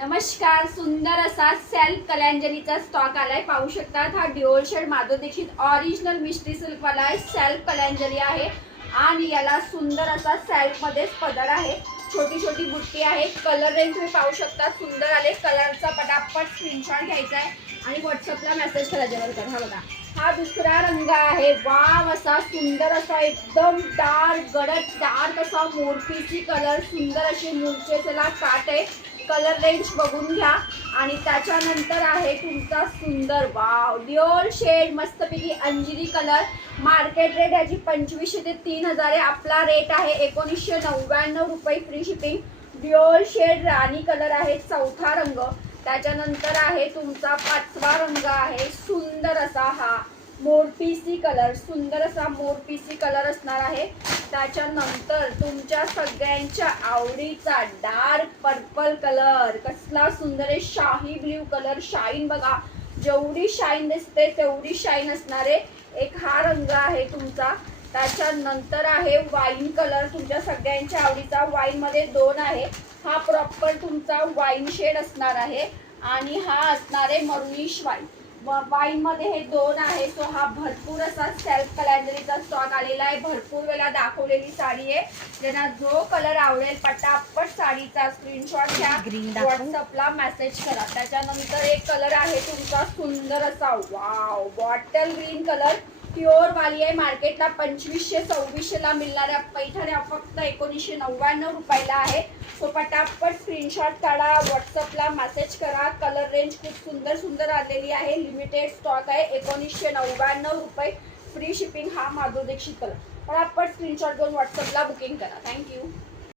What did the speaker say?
नमस्कार, सुंदर असा सेल्फ कलंजरीचा स्टॉक आलाय. पाहू शकतात हा dual shade Madhav Dixit original mystery silk वाला आहे. सेल्फ कलंजरी आहे आणि याला सुंदर असा सेल्फ मध्ये पदर आहे. छोटी छोटी बुट्टी आहे. कलर रेंज तुम्ही पाहू शकता, सुंदर आले. कलरचा पटापट स्क्रीनशॉट घ्यायचा आहे आणि व्हॉट्सअपला मेसेज करायचा. हा बघा, हा दुसरा रंग आहे. वाव, असा सुंदर असा एकदम डार्क गडद डार्क असा मोरपीची कलर, सुंदर अशी मूर्छेला काट आहे. कलर रेंज बघून घ्या. आणि त्याच्यानंतर आहे तुमचा सुंदर वाव ड्युअल शेड मस्तपैकी अंजिरी कलर. मार्केट रेट याची 2500 ते 3000 आहे. आपला रेट आहे 1999 रुपये फ्री शिपिंग. ड्युअल शेड राणी कलर आहे, चौथा रंग. त्याच्यानंतर आहे तुमचा पाचवा रंग आहे, सुंदर असा हा मोरपीसी कलर, सुंदर असा मोरपीसी कलर असणार आहे. त्याच्यानंतर तुमच्या सगळ्यांच्या आवडीचा डार्क पर्पल कलर, कसला सुंदर आहे. शाही ब्ल्यू कलर, शाईन बघा, जेवढी शाईन दिसते तेवढी शाईन असणारे. एक हा रंग आहे तुमचा. त्याच्यानंतर आहे वाईन कलर, तुमच्या सगळ्यांच्या आवडीचा. वाईन मध्ये दोन आहे. हा प्रॉपर तुमचा वाईन शेड असणार आहे आणि हा असणार आहे मरुनिश वाईन. वाईन मध्ये हे दोन आहे. सो हा भरपूर असा सेल्फ कलंजरीचा स्टॉक आलेला आहे. भरपूर वेळा दाखवलेली साडी आहे. ज्यांना जो कलर आवडेल पटापट साडीचा स्क्रीनशॉट घ्या, व्हॉट्सअपला मेसेज करा. त्याच्यानंतर एक कलर आहे तुमचा सुंदर असा wow bottle green colour, pure वाली आहे. मार्केटला 2500-2600 ला मिळणाऱ्या पैठण्या फक्त 1999 रुपयाला आहे. सो पटापट स्क्रीनशॉट काढा, व्हॉट्सअपला मेसेज करा. कलर रेंज खूप सुंदर सुंदर आलेली आहे. लिमिटेड स्टॉक आहे. 1999 रुपये फ्री शिपिंग. हा माधव दीक्षित कलर. पटापट स्क्रीनशॉट घेऊन व्हॉट्सअपला बुकिंग करा. थँक्यू.